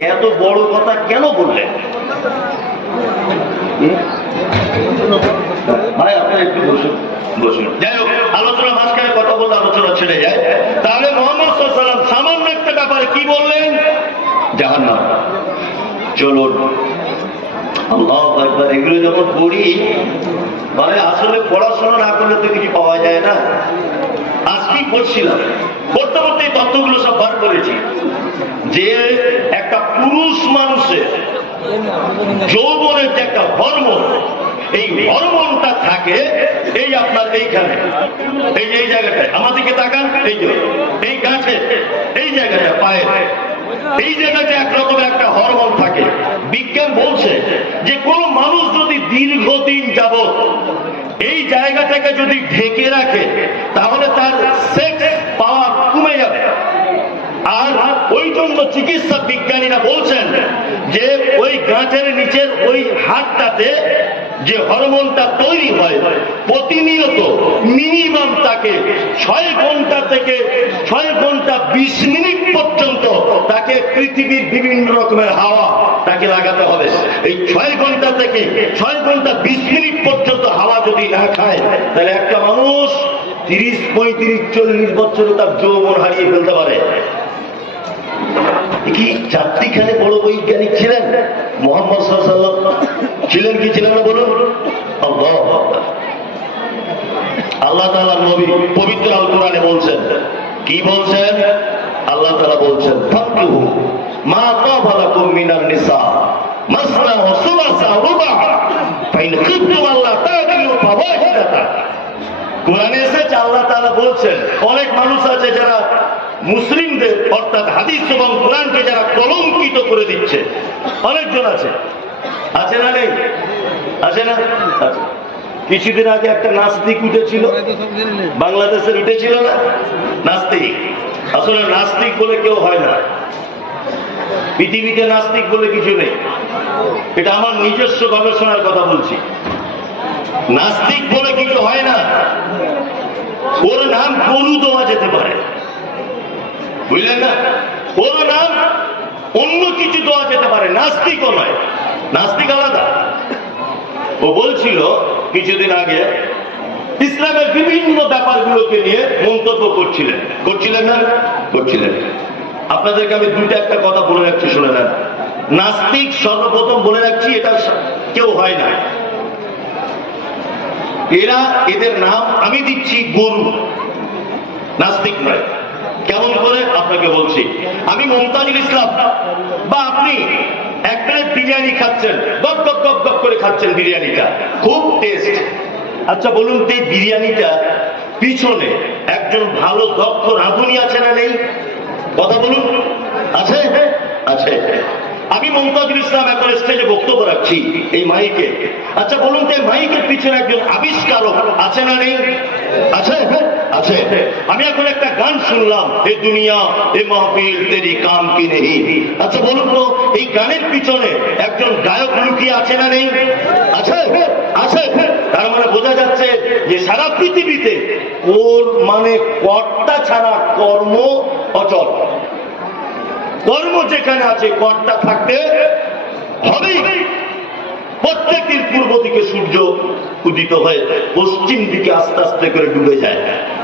এত বড় কথা কেন বললেন? ভাই, আপনার একটু বসুন বসুন। যাই হোক, আলোচনা মাঝখানে কথা আলোচনা ছেড়ে যায়। তাহলে মোহাম্মদ সাল্লাম সামান্য একটা ব্যাপারে কি বললেন? জাহান না চলুন এগুলো যখন পড়ি মানে আসলে পড়াশোনা না করলে তো কিছু পাওয়া যায় না। আজকেই পড়ছিলাম। পড়তে পড়তে এই তথ্যগুলো সব বার করেছি। যে একটা পুরুষ মানুষের যৌবনের যে একটা হরমোন, এই হরমোনটা থাকে এই আপনার এইখানে, এই যে এই জায়গাটায়। আমাদেরকে তাকান, এই যে, এই গাছে এই জায়গাটা পায়ে। এই জায়গাতে একরকম একটা হরমোন থাকে। বিজ্ঞান বলছে যে কোন মানুষ যদি দীর্ঘদিন যাবত এই জায়গাটাকে যদি ঢেকে রাখে, তাহলে তার সেক্স পাওয়ার কমে যাবে। আর ওই জন্য চিকিৎসা বিজ্ঞানীরা বলছেন যে ওই গাঁটের নিচের ওই হাতটাতে যে হরমোনটা তৈরি হয়, প্রতিনিয়ত মিনিমাম তাকে ছয় ঘণ্টা থেকে ছয় ঘণ্টা বিশ মিনিট পর্যন্ত তাকে পৃথিবীর বিভিন্ন রকমের হাওয়া তাকে লাগাতে হবে। এই ছয় ঘণ্টা থেকে ছয় ঘণ্টা বিশ মিনিট পর্যন্ত হাওয়া যদি না খায়, তাহলে একটা মানুষ তিরিশ, পঁয়ত্রিশ, চল্লিশ বছরে তার যৌবন হারিয়ে ফেলতে পারে। কি চারটিখানে বড় বৈজ্ঞানিক ছিলেন? মোহাম্মদ ছিলেন কি ছিলেন না বলুন? আল্লাহ আকবার। নবী পবিত্র আল কোরআনে বলছেন, কি বলছেন? আল্লাহ তাআলা বলছেন কোরআনে এসেছে, আল্লাহ তাআলা বলছেন, অনেক মানুষ আছে যারা মুসলিমদের, অর্থাৎ হাদিস এবং কোরআনকে যারা কলঙ্কিত করে দিচ্ছে। অনেকজন আছে। আছে না নেই? আছে না? আছে। কিছুদিন আগে একটা নাস্তিক উঠেছিল। বাংলাদেশের উঠেছিল না? নাস্তিক। আসলে নাস্তিক বলে কেউ হয় না। পৃথিবীতে নাস্তিক বলে কিছু নেই। এটা আমার নিজস্ব গবেষণার কথা বলছি। নাস্তিক বলে কিছু হয় না। ওর নাম গরু দেওয়া যেতে পারে। বুঝলেন না? ওর নাম অন্য কিছু দেওয়া যেতে পারে, নাস্তিকও নয়। নাস্তিক আলাদা। ও বলছিল কিছুদিন আগে, ইসলামের বিভিন্ন ব্যাপারগুলোকে নিয়ে মন্তব্য করছিলেন। করছিলেন না? করছিলেন। আপনাদেরকে আমি দুইটা একটা কথা বলে রাখছি, শুনে নেন। নাস্তিক সর্বপ্রথম বলে রাখছি, এটা কেউ হয় না। এরা এদের নাম আমি দিচ্ছি গরু। নাস্তিক নয়। কেমন করে আপনাকে বলছি। আমি মমতাজুল ইসলাম। বা আপনি এক প্লেট বিরিয়ানি খাচ্ছেন, গপ গপ গপ গপ করে খাচ্ছেন বিরিয়ানিটা। খুব টেস্ট আচ্ছা বলুন তো এই বিরিয়ানিটা পিছনে একজন ভালো দক্ষ রাঁধুনি আছে না নেই? কথা বলুন। আছে? আছে। আমি মমতাজুল ইসলাম এখন স্টেজে বক্তব্য রাখছি এই মাইকে। আচ্ছা বলুন তো এই মাইকের পিছনে একজন আবিষ্কারক আছে না নেই? আছে আছে। আমি এখন একটা গান শুনলাম, এ দুনিয়া, এ মাহফিল, তেরি কাম কি নেই আচ্ছা বলুন তো, এই গানের পিছনে একজন গায়ক লুকিয়ে আছে না নেই? আছে আছে তার মানে বোঝা যাচ্ছে যে সারা পৃথিবীতে ওর মানে কর্তা ছাড়া কর্ম অচল। কর্ম যেখানে আছে কর্তা থাকতে হবেই। প্রত্যেকের পূর্ব দিকে সূর্য উদিত হয়ে পশ্চিম দিকে আস্তে আস্তে করে ডুবে যায়।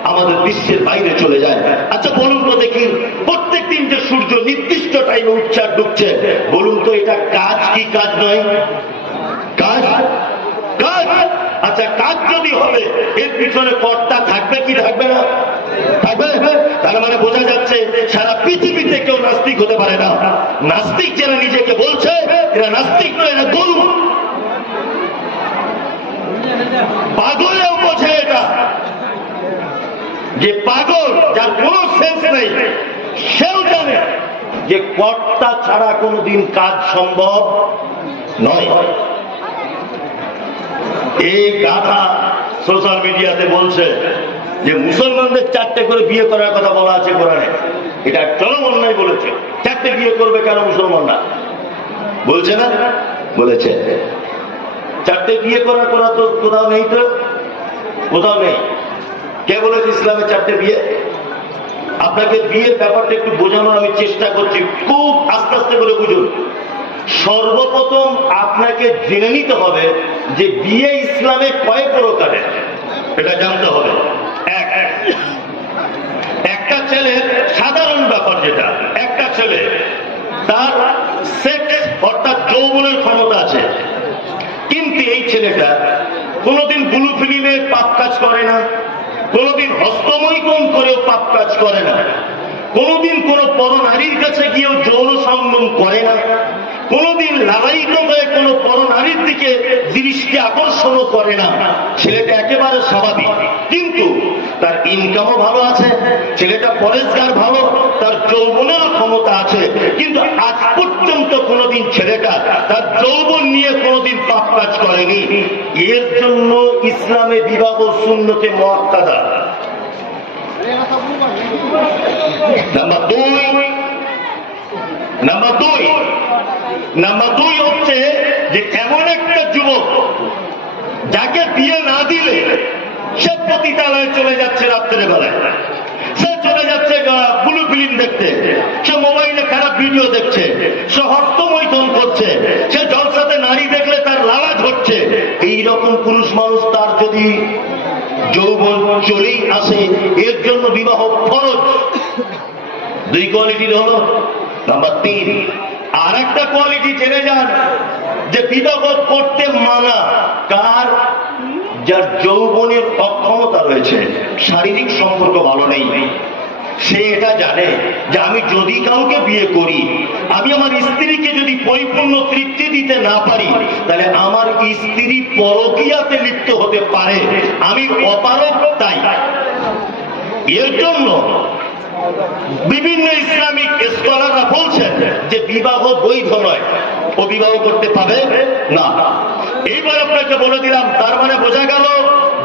আমাদের বিশ্বের বাইরে চলে যায়। আচ্ছা বলুন তো দেখি প্রত্যেক দিন যে সূর্য নির্দিষ্ট টাইমে উচ্চার ডুবছে, বলুন তো এটা কাজ কি কাজ নয়? কাজ? কাজ? আচ্ছা কাজ যদি হবে, এর পিছনে কর্তা থাকবে কি থাকবে না? থাকবে। তার মানে বোঝা যাচ্ছে সারা পৃথিবীতে কেউ নাস্তিক হতে পারে না। নাস্তিক যারা নিজেকে বলছে, এরা নাস্তিক নয়, এরা গরু। পাগলেও বোঝে এটা। যে পাগল, যার কোনো সেন্স নেই, সেও জানে যে কর্তা ছাড়া কোনোদিন কাজ সম্ভব নয়। এই গাধা সোশ্যাল মিডিয়াতে বলছে যে মুসলমানদের চারটে করে বিয়ে করার কথা বলা আছে কোরআনে। এটা চরম অন্যায় বলেছে? চারটে বিয়ে করবে কেন মুসলমানরা? বলছে না? বলেছে। চারটে বিয়ে করার করা তো কোথাও নেই তো? কোথাও নেই। কে বলেছে ইসলামে চারটে বিয়ে? আপনাকে বিয়ের ব্যাপারটা একটু বোঝানোর আমি চেষ্টা করছি। খুব আস্তে আস্তে করে বুঝুন। সর্বপ্রথম আপনাকে জেনে নিতে হবে যে বিয়ে ইসলামে কয় প্রকারের। এটা জানতে হবে। এক। একটা ছেলে সাধারণ ব্যাপার যেটা। একটা ছেলে, তার সেক্স অর্থাৎ যৌবনের ক্ষমতা আছে। কিন্তু এই ছেলেটা কোনোদিন ব্লু ফিল্মে পাপ কাজ করে না, কোনোদিন হস্তমৈকন করেও পাপ কাজ করে না, কোনোদিন কোন পরনারীর কাছে গিয়েও যৌন সঙ্গম করে না। কোনোদিন লালায়িত হয়ে কোনো পরনারীর দিকে দৃষ্টি আকর্ষণও করে না। ছেলেটা একেবারে স্বাভাবিক। কিন্তু তার ইনকামও ভালো আছে, ছেলেটা পরেশগার ভালো, তার যৌবনেরও ক্ষমতা আছে। কিন্তু আজ পর্যন্ত কোনোদিন ছেলেটা তার যৌবন নিয়ে কোনোদিন পাপ কাজ করেনি। এর জন্য ইসলামে বিবাহ শূন্যতে মহাকাদা নাম্বার দুই নাম্বার দুই নাম্বার দুই হচ্ছে যে এমন একটা যুবক যাকে বিয়ে না দিলে সে পতিতালয়ে চলে যাচ্ছে রাত্রে বেলায়। সে চলে যাচ্ছে ব্লু ফিল্ম দেখতে। সে মোবাইলে খারাপ ভিডিও দেখছে। সে হস্তমৈথন করছে। সে জলসাতে নারী দেখলে তার লালা ঝরছে এইরকম পুরুষ মানুষ তার যদি যৌবন চলেই আসে, এর জন্য বিবাহ ফরজ। দুই কোয়ালিটির হলো। নাম্বার আর একটা কোয়ালিটি জেনে যান, যে বিবাহ করতে মানা, কার? যার যৌবনের অক্ষমতা রয়েছে, শারীরিক সম্পর্ক ভালো নেই। সে এটা জানে যে আমি যদি কাউকে বিয়ে করি, আমি আমার স্ত্রীকে যদি পরিপূর্ণ তৃপ্তি দিতে না পারি, তাহলে আমার স্ত্রী পরকিয়াতে লিপ্ত হতে পারে। আমি অপারক তাই। এর জন্য বিভিন্ন ইসলামিক স্কলাররা বলছেন যে বিবাহ বৈধ নয়। ও বিবাহ করতে পাবে না। এইবার আপনাকে বলে দিলাম, তার মানে বোঝা গেল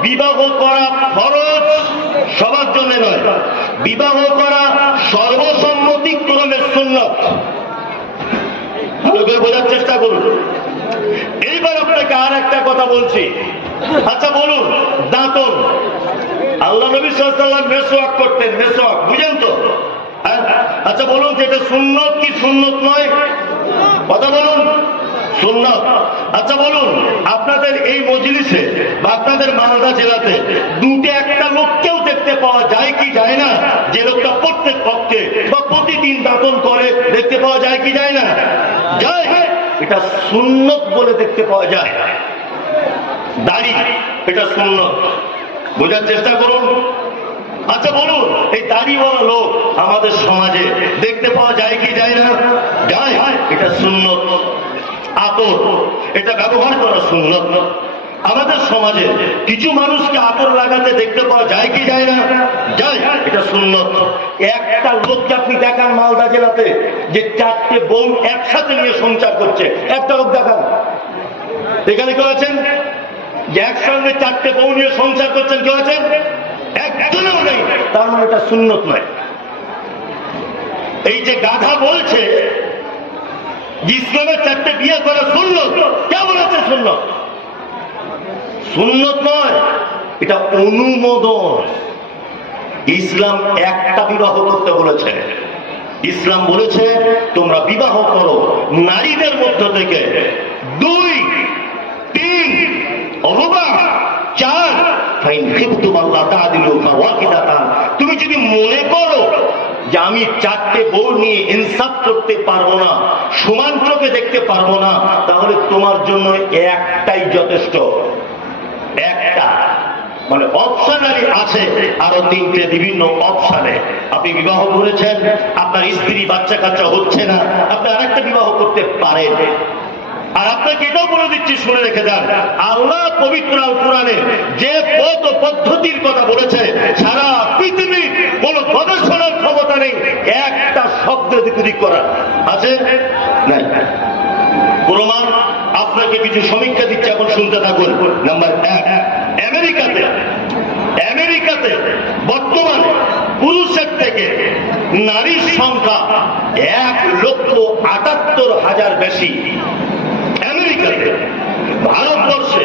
বিবাহ করা ফরজ সবার জন্য নয়। বিবাহ করা সর্বসম্মতি ক্রমের সুন্নত। বোঝার চেষ্টা করুন। এইবার আপনাকে আর একটা কথা বলছি। আচ্ছা বলুন, দাঁতন। আল্লাহ নবী সাল্লাম মেসোয়াক করতেন মেসোয়াক বুঝেন তো? হ্যাঁ? আচ্ছা বলুন যে এটা সুন্নত কি সুন্নত নয়? কথা বলুন। সুন্নত। আচ্ছা বলুন, আপনাদের এই মজলিসে বা আপনাদের মালদা জেলাতে দুটো একটা লোককেও দেখতে পাওয়া যায় কি যায় না? যে লোকটা প্রত্যেক পক্ষে বা প্রতিদিন দাতন করে, দেখতে পাওয়া যায় কি যায় না? যায়। এটা সুন্নত বলে দেখতে পাওয়া যায়। দাড়ি, এটা সুন্নত। বোঝার চেষ্টা করুন। আচ্ছা বলুন, এই দাড়িওয়ালা লোক আমাদের সমাজে দেখতে পাওয়া যায় কি যায় না? যায়, হয়, এটা সুন্নত। আতর, এটা ব্যবহার করা সুন্নত। আমাদের সমাজে কিছু মানুষকে আতর লাগাতে দেখতে পাওয়া যায় কি যায় না? যায় এটা সুন্নত। একটা লোককে আপনি দেখান মালদা জেলাতে যে চারটে বউ একসাথে নিয়ে সংসার করছে। একটা লোক দেখান। এখানে কেউ আছেন? যে একসঙ্গে চারটে বউ নিয়ে সংসার করছেন, কেউ আছেন? একজনেও নেই, তার মানে এটা সুন্নত নয়। এই যে গাধা বলছে ইসলামের চারটে বিয়ে করা সুন্নত, কেমন আছে সুন্নত? সুন্নত নয়, এটা অনুমোদন। ইসলাম একটা বিবাহ করতে বলেছে। ইসলাম বলেছে, তোমরা বিবাহ করো, নারীদের মধ্য থেকে দুই তুমি যদি মনে করো যে আমি চারটে বউ নিয়ে ইনসাফ করতে পারব না, সমান চোখে দেখতে পারব না, তাহলে তোমার জন্য একটাই যথেষ্ট। একটা। মানে অপশনালি আছে, আরও তিনটে বিভিন্ন অপশনে আপনি বিবাহ করেছেন, আপনার স্ত্রী বাচ্চা কাচ্চা হচ্ছে না, আপনি আরেকটা বিবাহ করতে পারেন। আর আপনাকে এটাও বলে দিচ্ছি, শুনে রেখে যান। আল্লাহ পবিত্র আল কোরআনে যে পথ পদ্ধতির কথা বলেছে, সারা পৃথিবীর কোন গবেষণার ক্ষমতা নেই, একটা শব্দ দিক করা আছে? নাই। প্রমাণ আপনাকে কিছু সমীক্ষা দিচ্ছে, এখন শুনতে থাকুন। নাম্বার এক, আমেরিকাতে আমেরিকাতে বর্তমানে পুরুষের থেকে নারীর সংখ্যা এক লক্ষ আটাত্তর হাজার বেশি আমেরিকাতে ভারতবর্ষে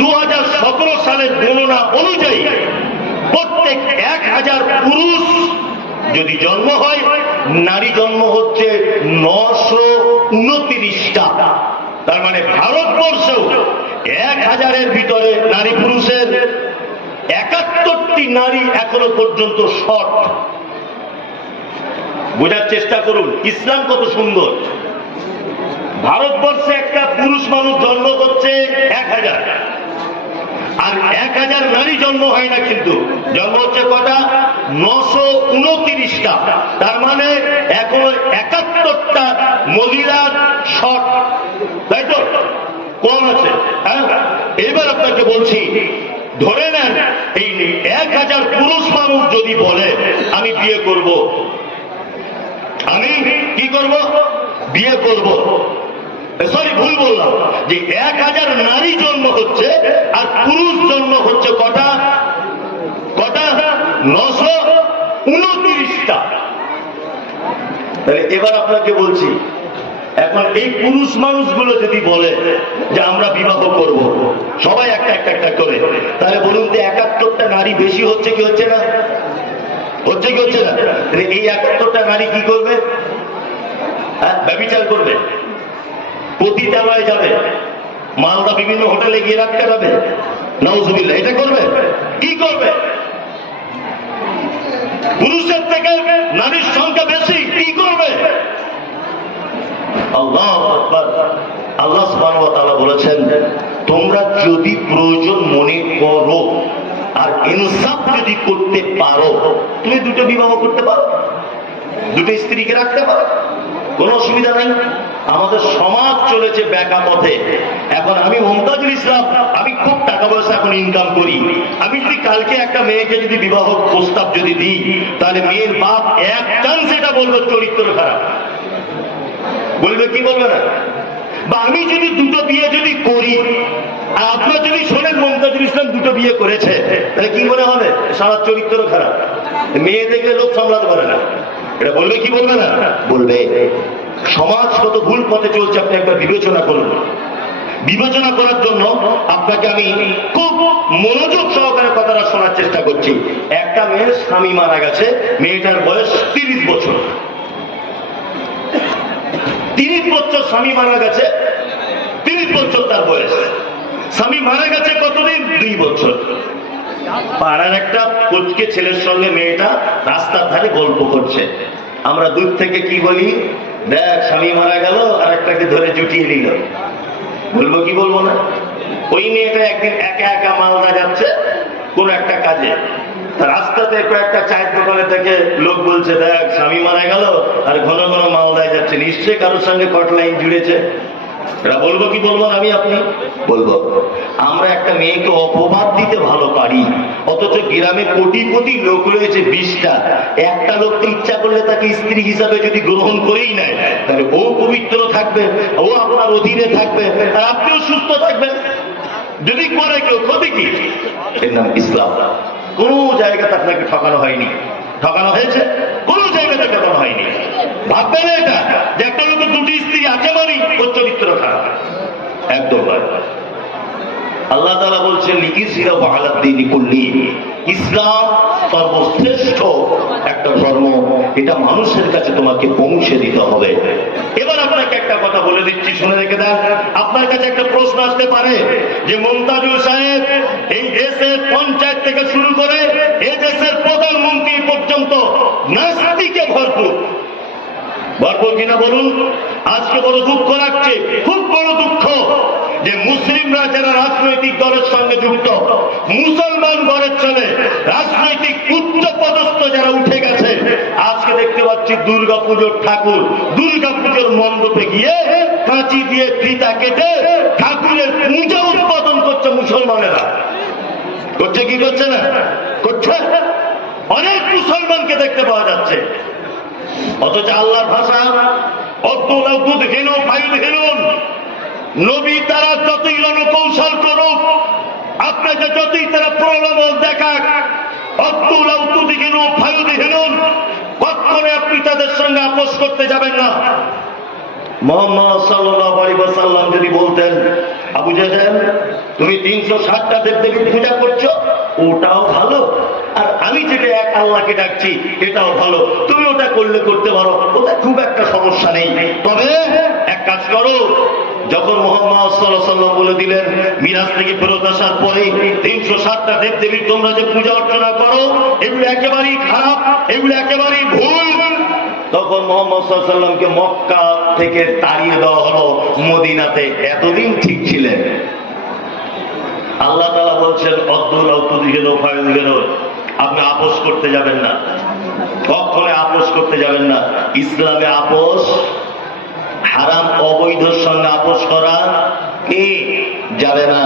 দু হাজার সতেরো সালের গণনা অনুযায়ী প্রত্যেক এক হাজার পুরুষ যদি জন্ম হয়, নারী জন্ম হচ্ছে নশো উনত্রিশটা। তার মানে ভারতবর্ষেও এক হাজারের ভিতরে নারী পুরুষের একাত্তরটি নারী এখনও পর্যন্ত শর্ট বোঝার চেষ্টা করুন, ইসলাম কত সুন্দর। ভারতবর্ষে একটা পুরুষ মানুষ জন্ম করছে এক হাজার। আর এক হাজার নারী জন্ম হয় না কিন্তু। জন্ম হচ্ছে কটা? নশো উনত্রিশটা। তার মানে এখনও একাত্তরটা মহিলার শট। তাই তো? কম আছে। হ্যাঁ? এবার আপনাকে বলছি, ধরে নেন, এই এক হাজার পুরুষ মানুষ যদি বলে, আমি বিয়ে করব। আমি কি করব? বিয়ে করব। সরি ভুল বললাম, যে এক হাজার নারী জন্ম হচ্ছে আর পুরুষ জন্ম হচ্ছে কটা? কটা? নশো উনত্রিশটা। তাহলে এবার আপনাকে বলছি, এখন এই পুরুষ মানুষগুলো যদি বলে যে আমরা বিবাহ করব, সবাই একটা একটা একটা করে, তাহলে বলুন তো একাত্তরটা নারী বেশি হচ্ছে কি হচ্ছে না? হচ্ছে কি হচ্ছে না? এই একাত্তরটা নারী কি করবে? হ্যাঁ ব্যবচার করবে। পতিতালয়ে যাবে। মালদা বিভিন্ন হোটেলে গিয়ে রাখতে যাবে। নওজুবিল্লা এটা করবে? কি করবে? পুরুষের থেকে নারীর সংখ্যা বেশি, কি করবে? আল্লাহ। আল্লাহ তাআলা বলেছেন, তোমরা যদি প্রয়োজন মনে করো আর ইনসাফ যদি করতে পারো, তুমি দুটো বিবাহ করতে পারো। দুটো স্ত্রীকে রাখতে পারো। কোনো অসুবিধা নাই। আমাদের সমাজ চলেছে ব্যাকা পথে। এখন আমি মমতাজুল ইসলাম, আমি খুব টাকা পয়সা এখন ইনকাম করি। আমি যদি কালকে একটা মেয়েকে যদি বিবাহ প্রস্তাব যদি দিই, তাহলে মেয়ের বাপ এক চান্স এটা বলবে, চরিত্র খারাপ। বলবে, কি বলবে না? বা আমি যদি দুটো বিয়ে যদি করি, আর আপনার যদি শোনেন মমতাজুল ইসলাম দুটো বিয়ে করেছে, তাহলে কি মনে হবে? সারা চরিত্র খারাপ। মেয়ে দেখলে লোক সামলাতে পারে না। এটা বলবে, কি বলবে না? বলবে। সমাজ কত ভুল পথে চলছে আপনি একবার বিবেচনা করুন। বিবেচনা করার জন্য আপনাকে আমি খুব মনোযোগ সহকারে কথাটা শোনার চেষ্টা করছি। একটা মেয়ের স্বামী মারা গেছে, মেয়েটার বয়স তিরিশ বছর। তিরিশ বছর স্বামী মারা গেছে, তিরিশ বছর তার বয়স। স্বামী মারা গেছে কতদিন? দুই বছর। পাড়ার একটা কোচকে ছেলের সঙ্গে মেয়েটা রাস্তার ধারে গল্প করছে। আমরা দূর থেকে কি বলি? দেখ, স্বামী মারা গেল আর একটাকে ধরে জুটিয়ে নিল। বলব কি বলব না? ওই মেয়েটা একদিন একা একা মালদা যাচ্ছে, কোন একটা কাজে। রাস্তাতে কয়েকটা চায়ের দোকানে থেকে লোক বলছে, দেখ, স্বামী মারা গেল, আর ঘন ঘন মালদায় যাচ্ছে। নিশ্চয়ই কারোর সঙ্গে কটলাইন জুড়েছে। এটা বলব কি বলব আমি আপনি? বলব। আমরা একটা মেয়েকে অপবাদ দিতে ভালো পারি, অথচ গ্রামে কোটি কোটি লোক রয়েছে, বিশটা। একটা লোককে ইচ্ছা করলে তাকে স্ত্রী হিসাবে যদি গ্রহণ করেই নেয়, তাহলে ও পবিত্র থাকবে, ও আপনার অধীনে থাকবে, আর আপনিও সুস্থ থাকবেন। যদি করে কেউ ক্ষতি কি? এর নাম ইসলাম। কোন জায়গাতে আপনাকে ঠকানো হয়নি। ঠকানো হয়েছে? কোন জায়গাতে ঠকানো হয়নি। ভাববেন এটা, যে একটা লোকের দুটি স্ত্রী আছে মানি ওর চরিত্র খারাপ। একদম আল্লাহ তালা বলছেন ইসলাম সর্বশ্রেষ্ঠ একটা ধর্ম। এটা মানুষের কাছে তোমাকে পৌঁছে দিতে হবে। এবার আপনাকে একটা কথা বলে দিচ্ছি, শুনে রেখে দেন। আপনার কাছে একটা প্রশ্ন আসতে পারে, যে মমতাজুল সাহেব এই দেশের পঞ্চায়েত থেকে শুরু করে এ দেশের প্রধানমন্ত্রী পর্যন্ত নাস্তিকে ভরপুর। ভরপুর কিনা বলুন? আজকে বড় দুঃখ লাগছে, খুব বড় দুঃখ যে মুসলিমরা যারা রাজনৈতিক দলের সঙ্গে যুক্ত, মুসলমান ঘরের ছেলে রাজনৈতিক উচ্চ পদস্থ যারা উঠে গেছে, আজকে দেখতে পাচ্ছি দুর্গা পুজোর ঠাকুর দুর্গা পুজোর মণ্ডপে গিয়ে কাঁচি দিয়ে ফিতা কেটে ঠাকুরের পূজা উৎপাদন করছে মুসলমানেরা। করছে কি করছে না? করছে? অনেক মুসলমানকে দেখতে পাওয়া যাচ্ছে। অথচ আল্লাহর ভাষা অদ্ভুত অদ্ভুত হেন ফাইল হেনুন নবী তারা যতই রণকৌশল করুক আপনাকে যতই তারা প্রলোভন দেখাক, অদ্ভুত অদ্ভুত হেন ফাইল হেনুন কখনো আপনি তাদের সঙ্গে আপোষ করতে যাবেন না। মোহাম্মদ যদি বলতেন, আবু জাহেল, তুমি তিনশো ষাটটা দেবদেবীর পূজা করছ? ওটাও ভালো। আর আমি যেটা এক আল্লাহকে ডাকছি, এটাও ভালো। তুমি ওটা করলে করতে পারো ওটা খুব একটা সমস্যা নেই। তবে এক কাজ করো, যখন মোহাম্মদ বলে দিলেন, মিরাজ থেকে ফেরত আসার পরে তিনশো সাতটা দেব দেবীর তোমরা যে পূজা অর্চনা করো, এগুলো একেবারেই খারাপ, এগুলো একেবারেই ভুল। তখন মোহাম্মদ সাল্লামকে মক্কা থেকে তাড়িয়ে দেওয়া হলো, মদিনাতে। এতদিন ঠিক ছিলেন। আল্লাহ তালা বলছেন অদ্দুল অতুদিগেন ফায়ুদিগেন আপনি আপোষ করতে যাবেন না। কখনো আপোষ করতে যাবেন না। ইসলামে আপোষ, হারাম অবৈধর সঙ্গে আপোষ করা কি যাবে না।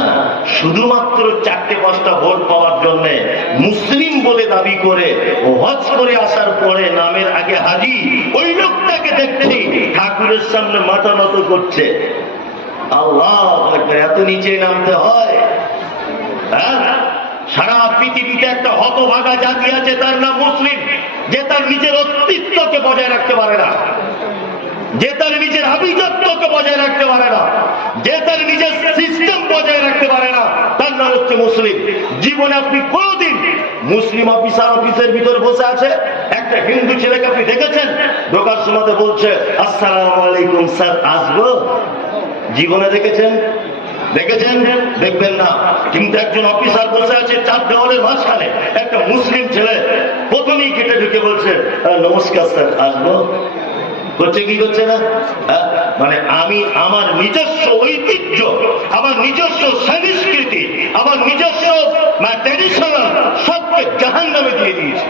শুধুমাত্র চারটে, পাঁচটা ভোট পাওয়ার জন্য মুসলিম বলে দাবি করে হজ করে আসার পরে নামের আগে হাজি ওই লোকটাকে দেখছি ঠাকুরের সামনে মাথা নত করছে। আল্লাহ, এত নিচে নামতে হয়। হ্যাঁ? সারা পৃথিবীতে একটা হতভাগা জাতি আছে, তার নাম মুসলিম, যে তার নিজের অস্তিত্বকে বজায় রাখতে পারে না। যে তার নিজের আভিজাত্যকে বজায় রাখতে পারে না। যে তার নিজের সিস্টেম বজায় রাখতে পারে না, তার নাম হচ্ছে মুসলিম। জীবনে আপনি কোনদিন মুসলিম অফিসার অফিসের ভিতরে বসে আছে? একটা হিন্দু ছেলেকে আপনি দেখেছেন? ঢোকার সময় বলছে, আসসালাম আলাইকুম স্যার, আসব? জীবনে দেখেছেন? দেখেছেন? দেখবেন না। কিন্তু একজন অফিসার বসে আছে চার দেওয়ালের মাঝখানে। একটা মুসলিম ছেলে প্রথমেই কেটে ঢুকে বলছে "আহ, নমস্কার স্যার আসব? করছে কি করছে না? মানে আমি আমার নিজস্ব ঐতিহ্য আমার নিজস্ব সংস্কৃতি আমার নিজস্ব সবকে জাহান নামে দিয়ে দিয়েছি।